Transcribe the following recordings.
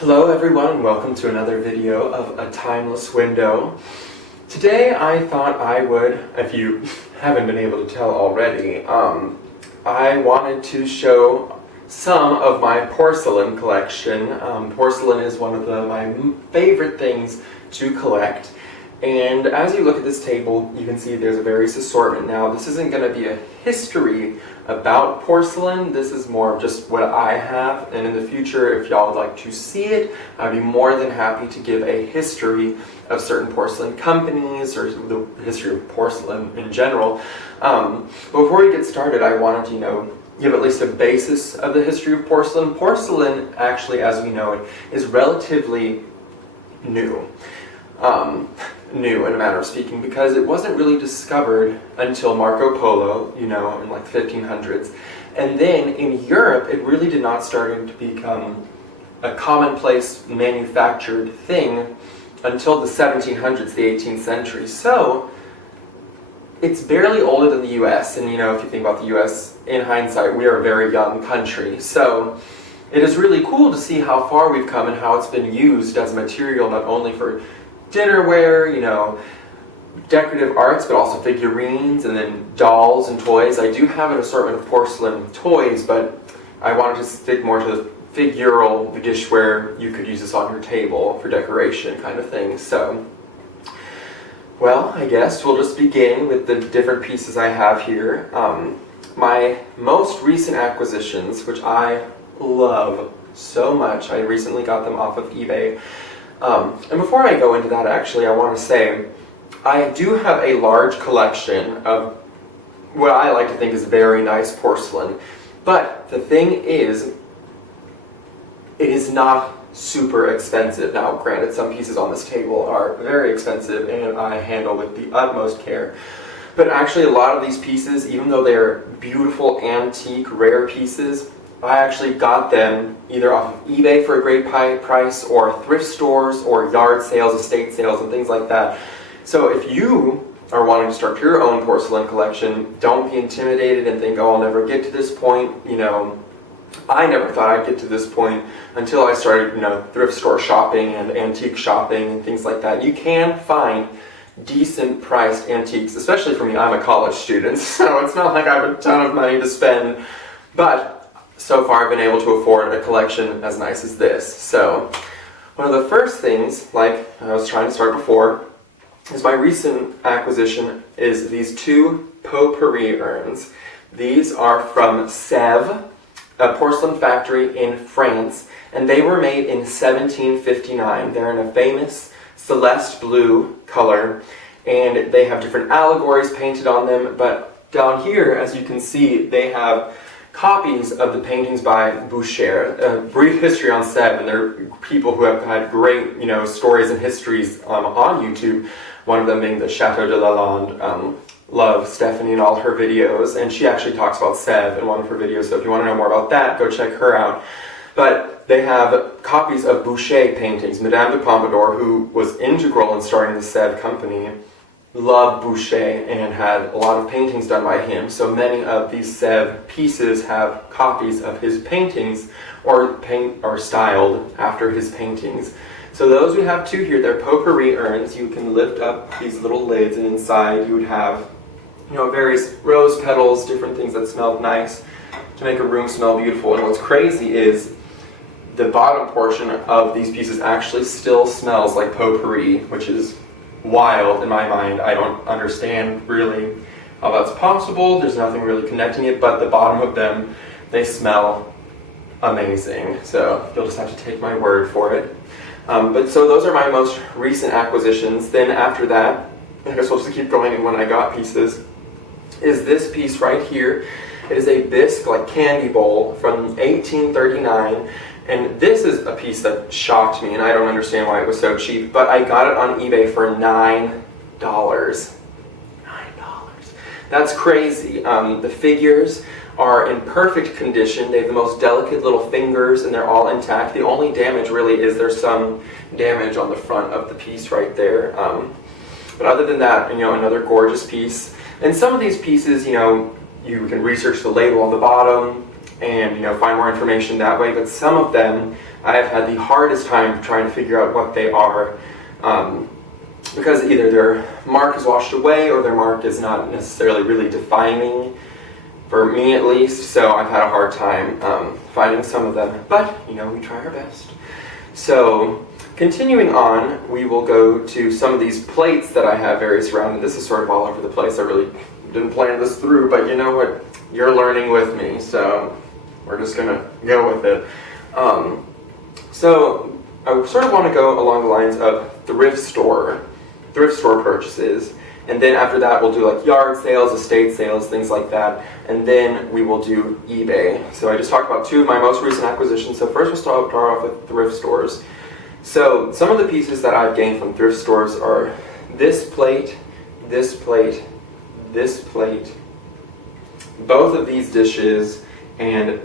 Hello everyone, welcome to another video of A Timeless Window. Today I thought I would, if you haven't been able to tell already, I wanted to show some of my porcelain collection. Porcelain is one of my favorite things to collect. And as you look at this table, you can see there's a various assortment. Now, this isn't going to be a history about porcelain. This is more of just what I have. And in the future, if y'all would like to see it, I'd be more than happy to give a history of certain porcelain companies or the history of porcelain in general. Before we get started, I wanted to, give at least a basis of the history of porcelain. Porcelain, actually, as we know it, is relatively new. New in a manner of speaking, because it wasn't really discovered until Marco Polo, in like the 1500s. And then in Europe, it really did not start to become a commonplace manufactured thing until the 1700s, the 18th century. So it's barely older than the US, and if you think about the US, in hindsight, we are a very young country. So it is really cool to see how far we've come and how it's been used as a material not only for dinnerware, decorative arts, but also figurines and then dolls and toys. I do have an assortment of porcelain toys, but I wanted to stick more to the figural, the dishware. You could use this on your table for decoration kind of thing. So, well, I guess we'll just begin with the different pieces I have here. My most recent acquisitions, which I love so much, I recently got them off of eBay. And before I go into that, actually, I want to say I do have a large collection of what I like to think is very nice porcelain. But the thing is, it is not super expensive. Now, granted, some pieces on this table are very expensive and I handle with the utmost care. But actually, a lot of these pieces, even though they're beautiful, antique, rare pieces, I actually got them either off of eBay for a great price or thrift stores or yard sales, estate sales, and things like that. So if you are wanting to start your own porcelain collection, don't be intimidated and think, oh, I'll never get to this point. I never thought I'd get to this point until I started, thrift store shopping and antique shopping and things like that. You can find decent priced antiques, especially for me. I'm a college student, so it's not like I have a ton of money to spend, but so far I've been able to afford a collection as nice as this. So one of the first things, like I was trying to start before, is my recent acquisition is these two potpourri urns. These are from Sèvres, a porcelain factory in France, and they were made in 1759. They're in a famous celeste blue color, and they have different allegories painted on them, but down here, as you can see, they have copies of the paintings by Boucher. A brief history on Sèvres, and they're people who have had great, stories and histories on YouTube. One of them being the Chateau de Lalande. Love Stephanie and all her videos, and she actually talks about Sèvres in one of her videos, so if you want to know more about that, go check her out. But they have copies of Boucher paintings. Madame de Pompadour, who was integral in starting the Sèvres company, loved Boucher and had a lot of paintings done by him. So many of these Sèvres pieces have copies of his paintings or styled after his paintings. So those we have two here. They're potpourri urns. You can lift up these little lids, and inside you would have various rose petals, different things that smelled nice to make a room smell beautiful. And what's crazy is the bottom portion of these pieces actually still smells like potpourri, which is wild in my mind. I don't understand really how that's possible. There's nothing really connecting it, but the bottom of them, they smell amazing. So you'll just have to take my word for it. But so those are my most recent acquisitions. Then after that, I guess we'll just keep going in when I got pieces, is this piece right here. It is a bisque, like candy bowl from 1839. And this is a piece that shocked me, and I don't understand why it was so cheap, but I got it on eBay for $9. $9. That's crazy. The figures are in perfect condition. They have the most delicate little fingers, and they're all intact. The only damage really is there's some damage on the front of the piece right there. But other than that, another gorgeous piece. And some of these pieces, you can research the label on the bottom and find more information that way, but some of them I have had the hardest time trying to figure out what they are, because either their mark is washed away or their mark is not necessarily really defining, for me at least, so I've had a hard time finding some of them, but we try our best. So continuing on, we will go to some of these plates that I have various around, and this is sort of all over the place. I really didn't plan this through, but you know what, you're learning with me, so we're just gonna go with it. So I sort of want to go along the lines of thrift store purchases, and then after that we'll do like yard sales, estate sales, things like that, and then we will do eBay. So I just talked about two of my most recent acquisitions. So first we'll start off with thrift stores. So some of the pieces that I've gained from thrift stores are this plate, this plate, this plate, both of these dishes, and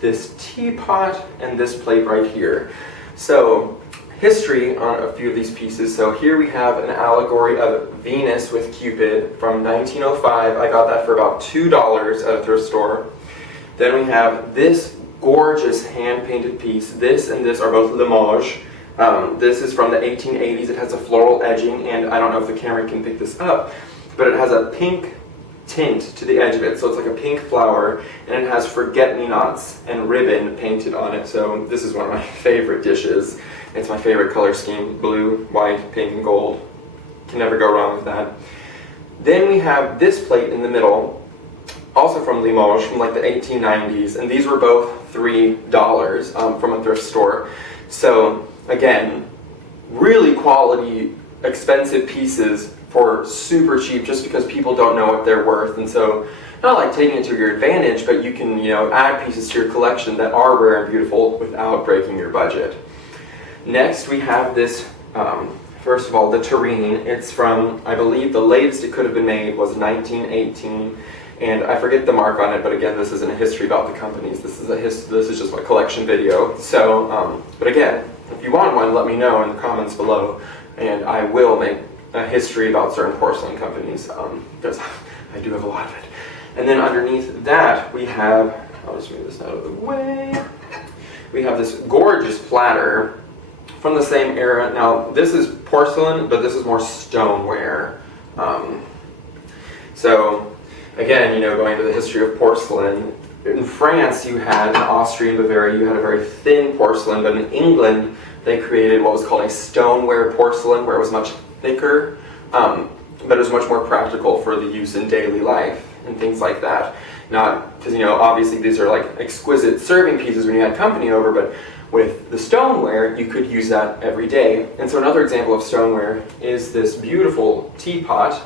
this teapot and this plate right here. So history on a few of these pieces. So here we have an allegory of Venus with Cupid from 1905. I got that for about $2 at a thrift store. Then we have this gorgeous hand-painted piece. This and this are both Limoges. This is from the 1880s. It has a floral edging, and I don't know if the camera can pick this up, but it has a pink tint to the edge of it, so it's like a pink flower, and it has forget-me-nots and ribbon painted on it. So this is one of my favorite dishes. It's my favorite color scheme: blue, white, pink, and gold. Can never go wrong with that. Then we have this plate in the middle, also from Limoges, from like the 1890s, and these were both $3 from a thrift store. So again, really quality, expensive pieces for super cheap, just because people don't know what they're worth. And so, not like taking it to your advantage, but you can add pieces to your collection that are rare and beautiful without breaking your budget. Next we have this, first of all, the tureen. It's from, I believe the latest it could have been made was 1918, and I forget the mark on it, but again, this isn't a history about the companies. This is just my collection video. So, but again, if you want one, let me know in the comments below, and I will make a history about certain porcelain companies, because I do have a lot of it. And then underneath that we have, I'll just move this out of the way, we have this gorgeous platter from the same era. Now this is porcelain, but this is more stoneware. So again, going to the history of porcelain, in France you had, in Austria and Bavaria, you had a very thin porcelain, but in England they created what was called a stoneware porcelain, where it was much thicker, but it was much more practical for the use in daily life and things like that. Not because obviously these are like exquisite serving pieces when you had company over, but with the stoneware you could use that every day. And so another example of stoneware is this beautiful teapot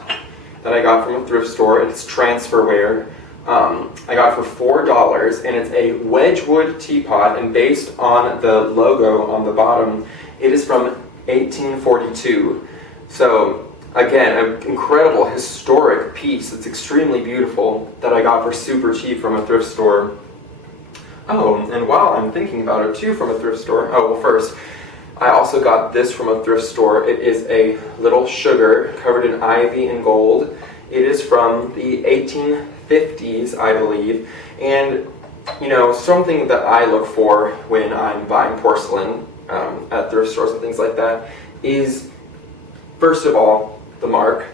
that I got from a thrift store. It's transferware. I got it for $4, and it's a Wedgwood teapot, and based on the logo on the bottom, it is from 1842. So again, an incredible historic piece. It's extremely beautiful, that I got for super cheap from a thrift store. Oh, and while I'm thinking about it too, from a thrift store, oh well, first, I also got this from a thrift store. It is a little sugar covered in ivy and gold. It is from the 1850s, I believe, and something that I look for when I'm buying porcelain at thrift stores and things like that is, first of all, the mark.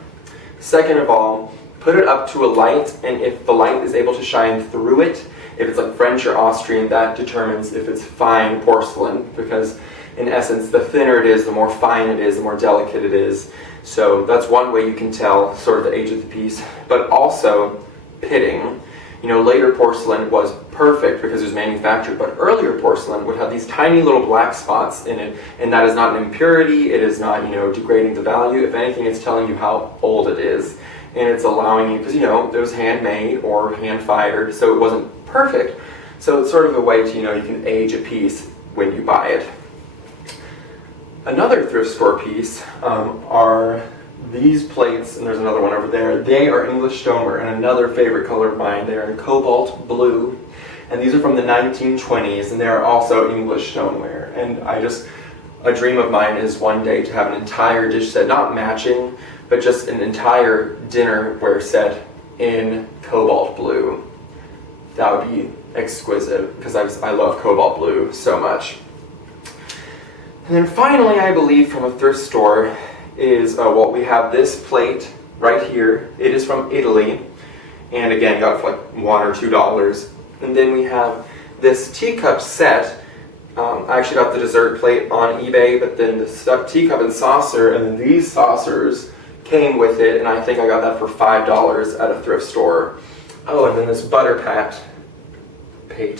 Second of all, put it up to a light, and if the light is able to shine through it, if it's like French or Austrian, that determines if it's fine porcelain, because in essence, the thinner it is, the more fine it is, the more delicate it is. So that's one way you can tell sort of the age of the piece. But also pitting. Later porcelain was perfect because it was manufactured, but earlier porcelain would have these tiny little black spots in it, and that is not an impurity. It is not degrading the value. If anything, it's telling you how old it is, and it's allowing you, because it was handmade or hand fired, so it wasn't perfect. So it's sort of a way to you can age a piece when you buy it. Another thrift store piece are these plates, and there's another one over there. They are English stoneware, and another favorite color of mine. They're in cobalt blue, and these are from the 1920s, and they are also English stoneware. And a dream of mine is one day to have an entire dish set, not matching, but just an entire dinnerware set in cobalt blue. That would be exquisite, because I love cobalt blue so much. And then finally, I believe from a thrift store is, well, we have this plate right here. It is from Italy. And again, got it for like $1 or $2. And then we have this teacup set. I actually got the dessert plate on eBay, but then the teacup and saucer, and then these saucers came with it, and I think I got that for $5 at a thrift store. Oh, and then this butter pat, I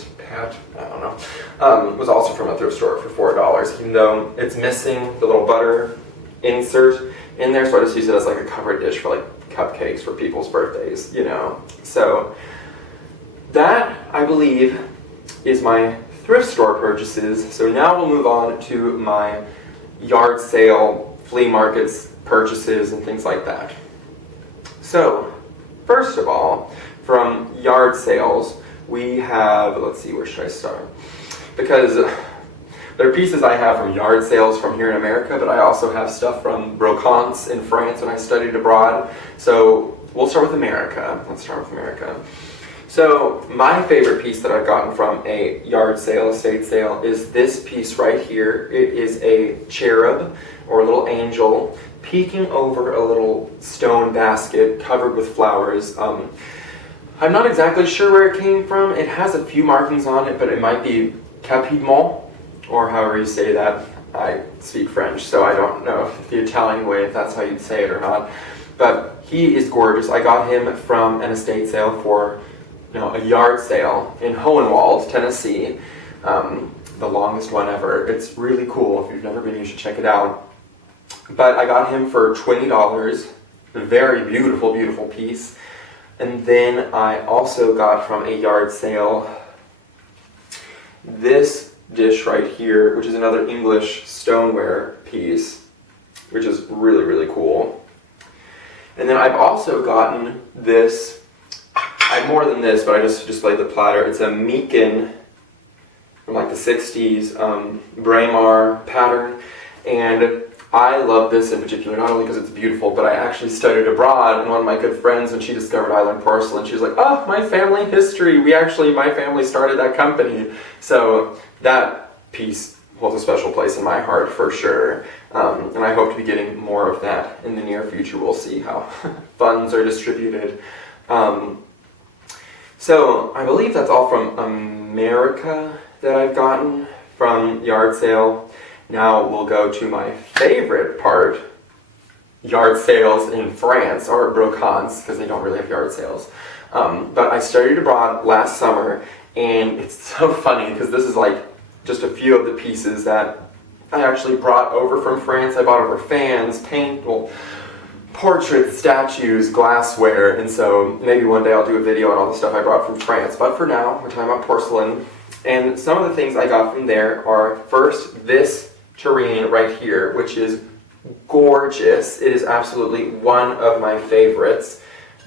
don't know, was also from a thrift store for $4, even though it's missing the little butter insert in there, so I just use it as like a covered dish for like cupcakes for people's birthdays, you know. So that, I believe, is my thrift store purchases. So now we'll move on to my yard sale, flea markets purchases, and things like that. So, first of all, from yard sales, we have, let's see, where should I start? Because there are pieces I have from yard sales from here in America, but I also have stuff from brocantes in France when I studied abroad. So we'll start with America. Let's start with America. So my favorite piece that I've gotten from a yard sale, estate sale, is this piece right here. It is a cherub, or a little angel, peeking over a little stone basket covered with flowers. I'm not exactly sure where it came from. It has a few markings on it, but it might be Capimont, or however you say that. I speak French, so I don't know if the Italian way, if that's how you'd say it or not. But he is gorgeous. I got him from an estate sale for, a yard sale in Hohenwald, Tennessee. The longest one ever. It's really cool. If you've never been, you should check it out. But I got him for $20. A very beautiful, beautiful piece. And then I also got from a yard sale this dish right here, which is another English stoneware piece, which is really, really cool. And then I've also gotten this, I have more than this, but I just displayed the platter. It's a Meakin from like the 60s Braemar pattern, and I love this in particular, not only because it's beautiful, but I actually studied abroad, and one of my good friends, when she discovered I learned porcelain, she was like, oh, my family history, my family started that company. So that piece holds a special place in my heart for sure, and I hope to be getting more of that in the near future. We'll see how funds are distributed. So I believe that's all from America that I've gotten from yard sale. Now we'll go to my favorite part, yard sales in France, or brocantes, because they don't really have yard sales. But I studied abroad last summer, and it's so funny because this is like just a few of the pieces that I actually brought over from France. I brought over fans, portraits, statues, glassware, and so maybe one day I'll do a video on all the stuff I brought from France. But for now, we're talking about porcelain. And some of the things I got from there are, first, this tureen right here, which is gorgeous. It is absolutely one of my favorites.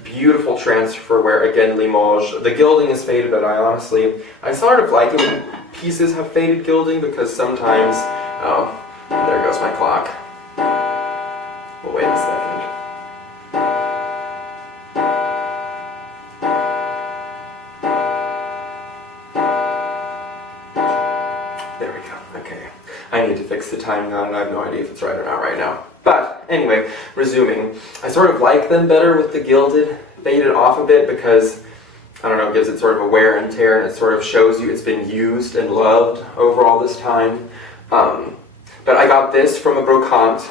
Beautiful transferware, again, Limoges. The gilding is faded, but I sort of like it when pieces have faded gilding, because sometimes, oh, there goes my clock. Well, wait a second. There we go, okay. I need to fix the timing on it. I have no idea if it's right or not right now. But anyway, resuming. I sort of like them better with the gilded, faded off a bit, because, I don't know, it gives it sort of a wear and tear, and it sort of shows you it's been used and loved over all this time. But I got this from a brocante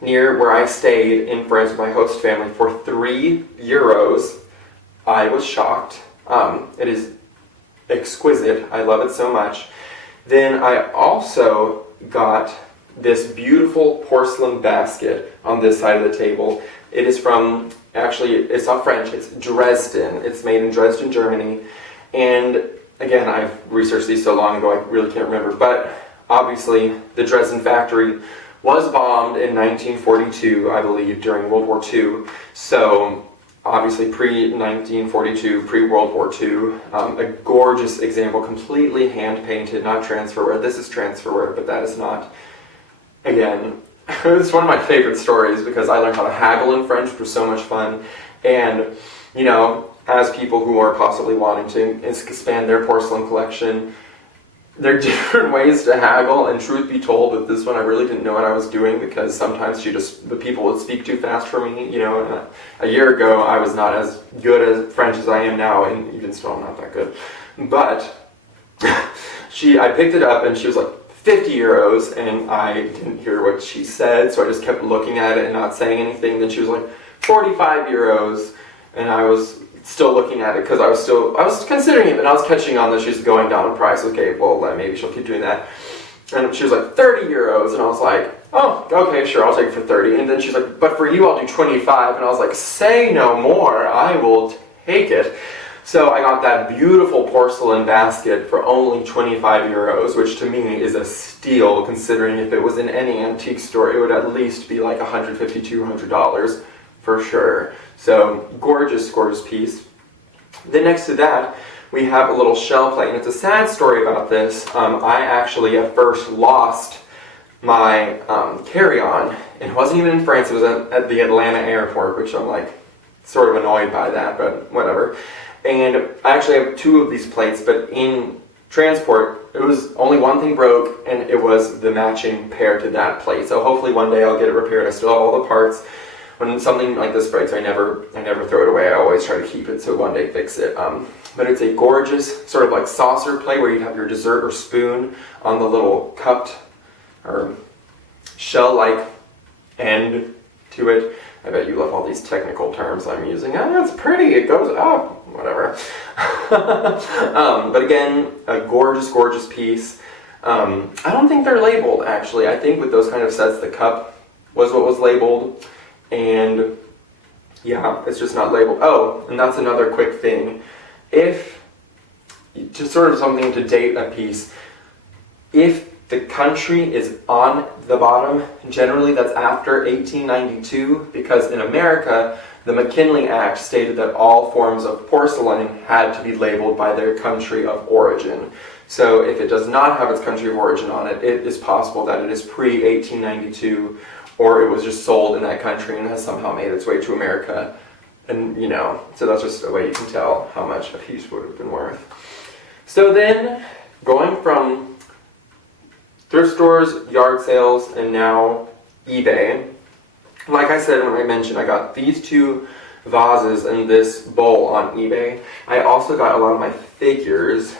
near where I stayed in France with my host family for €3. I was shocked. It is exquisite. I love it so much. Then I also got this beautiful porcelain basket on this side of the table. It is from, actually, it's not French, it's Dresden. It's made in Dresden, Germany. And again, I've researched these so long ago, I really can't remember. But obviously, the Dresden factory was bombed in 1942, I believe, during World War II. So obviously pre-1942, pre-World War II, a gorgeous example, completely hand-painted, not transferware. This is transferware, but that is not. Again, it's one of my favorite stories because I learned how to haggle in French, which was so much fun. And, you know, as people who are possibly wanting to expand their porcelain collection, there are different ways to haggle, and truth be told, with this one I really didn't know what I was doing because sometimes the people would speak too fast for me, you know, and a year ago I was not as good at French as I am now, and even still I'm not that good. But I picked it up and she was like, 50 euros, and I didn't hear what she said, so I just kept looking at it and not saying anything. Then she was like, 45 euros, and I was still looking at it because I was considering it, and I was catching on that she's going down in price. Okay, well, maybe she'll keep doing that. And she was like, 30 euros, and I was like, oh, okay, sure, I'll take it for 30. And then she's like, but for you, I'll do 25. And I was like, say no more, I will take it. So I got that beautiful porcelain basket for only 25 euros, which to me is a steal, considering if it was in any antique store, it would at least be like $150, $200 for sure. So gorgeous, gorgeous piece. Then next to that, we have a little shell plate, and it's a sad story about this. I actually at first lost my carry-on, and it wasn't even in France, it was at the Atlanta airport, which I'm like sort of annoyed by that, but whatever. And I actually have two of these plates, but in transport, it was only one thing broke, and it was the matching pair to that plate. So hopefully one day I'll get it repaired. I still have all the parts. When something like this breaks, I never throw it away. I always try to keep it so one day fix it. But it's a gorgeous sort of like saucer plate where you have your dessert or spoon on the little cupped or shell-like end to it. I bet you love all these technical terms I'm using. Oh, it's pretty, it goes up, whatever. But again, a gorgeous, gorgeous piece. I don't think they're labeled, actually. I think with those kind of sets, the cup was what was labeled. And yeah, it's just not labeled. Oh, and that's another quick thing. Just sort of something to date a piece, if the country is on the bottom, generally that's after 1892, because in America, the McKinley Act stated that all forms of porcelain had to be labeled by their country of origin. So if it does not have its country of origin on it, it is possible that it is pre-1892, or it was just sold in that country and has somehow made its way to America. And, you know, so that's just a way you can tell how much a piece would have been worth. So then, going from thrift stores, yard sales, and now eBay. Like I said when I mentioned, I got these two vases and this bowl on eBay. I also got a lot of my figurines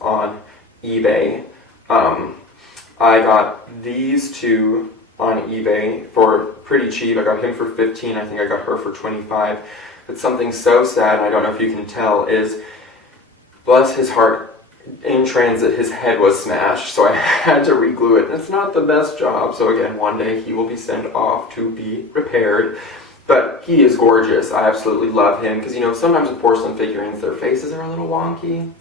on eBay. I got these two on eBay for pretty cheap. I got him for 15, I think I got her for 25. But something so sad, and I don't know if you can tell, is, bless his heart, in transit his head was smashed, so I had to re-glue it. It's not the best job, so again, one day he will be sent off to be repaired. But he is gorgeous. I absolutely love him, because you know, sometimes with porcelain figurines, their faces are a little wonky.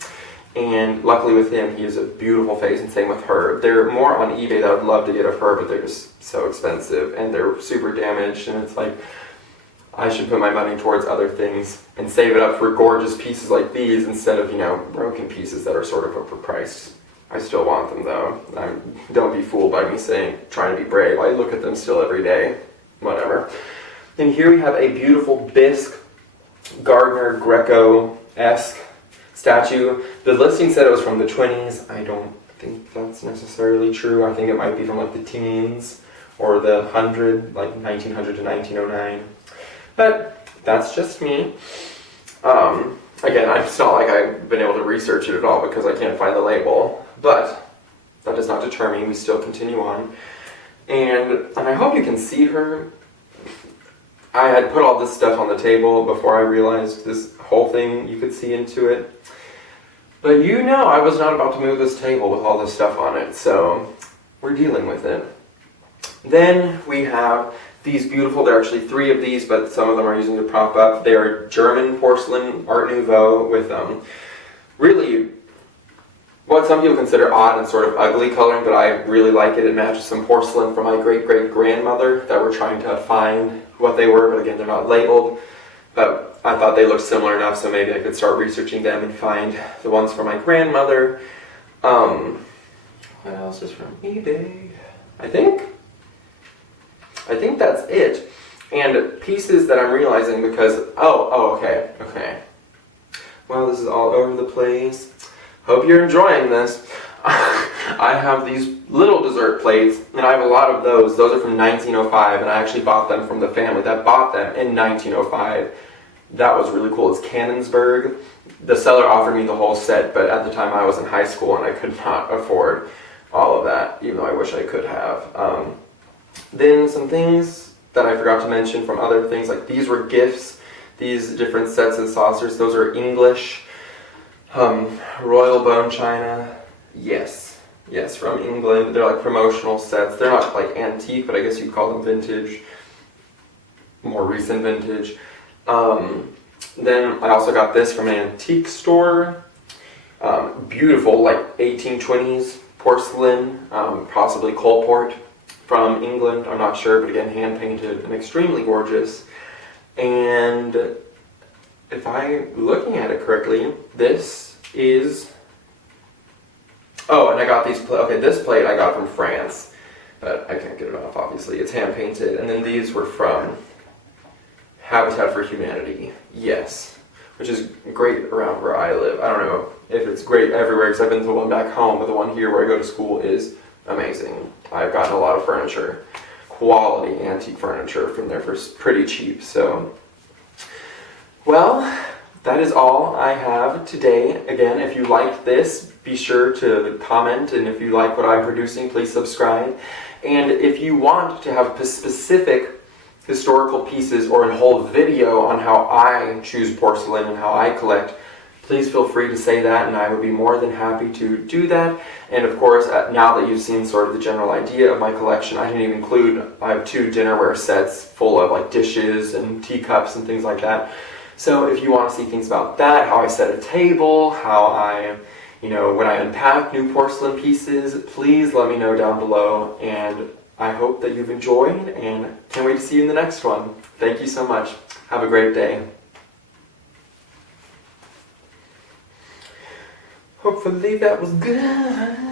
And luckily with him, he has a beautiful face, and same with her. They're more on eBay that I'd love to get of her, but they're just so expensive, and they're super damaged, and it's like, I should put my money towards other things and save it up for gorgeous pieces like these instead of, you know, broken pieces that are sort of overpriced. I still want them though. Don't be fooled by me trying to be brave. I look at them still every day. Whatever. And here we have a beautiful bisque Gardner Greco-esque statue. The listing said it was from the 20s. I don't think that's necessarily true. I think it might be from like the teens or the 100, like 1900 to 1909. But that's just me. Again, it's not like I've been able to research it at all because I can't find the label. But that does not deter me. We still continue on. And I hope you can see her. I had put all this stuff on the table before I realized this whole thing, you could see into it. But you know I was not about to move this table with all this stuff on it, so we're dealing with it. Then we have these beautiful, there are actually 3 of these, but some of them are using to prop up. They are German porcelain Art Nouveau with really what some people consider odd and sort of ugly coloring, but I really like it. It matches some porcelain from my great-great-grandmother that we're trying to find what they were, but again, they're not labeled. But I thought they looked similar enough, so maybe I could start researching them and find the ones from my grandmother. What else is from eBay? I think that's it. And pieces that I'm realizing because, okay. Well, this is all over the place. Hope you're enjoying this. I have these little dessert plates, and I have a lot of those. Those are from 1905, and I actually bought them from the family that bought them in 1905. That was really cool. It's Canonsburg. The seller offered me the whole set, but at the time I was in high school and I could not afford all of that, even though I wish I could have. Then some things that I forgot to mention from other things, like these were gifts, these different sets of saucers. Those are English, royal bone china. Yes, from England. They're like promotional sets. They're not like antique, but I guess you'd call them vintage, more recent vintage. Then I also got this from an antique store. Beautiful, like 1820s porcelain, possibly Colport from England. I'm not sure, but again, hand painted and extremely gorgeous. And if I'm looking at it correctly, this is... Oh, and I got these okay, this plate I got from France, but I can't get it off, obviously. It's hand painted. And then these were from Habitat for Humanity, yes, which is great around where I live. I don't know if it's great everywhere, because I've been to the one back home, but the one here where I go to school is amazing. I've gotten a lot of furniture, quality antique furniture from there for pretty cheap. So, well, that is all I have today. Again, if you liked this, be sure to comment, and if you like what I'm producing, please subscribe. And if you want to have specific historical pieces or a whole video on how I choose porcelain and how I collect, please feel free to say that, and I would be more than happy to do that. And of course, now that you've seen sort of the general idea of my collection, I didn't even include, I have 2 dinnerware sets full of like dishes and teacups and things like that. So if you want to see things about that, how I set a table, how I, when I unpack new porcelain pieces, please let me know down below. And I hope that you've enjoyed, and can't wait to see you in the next one. Thank you so much. Have a great day. Hopefully that was good.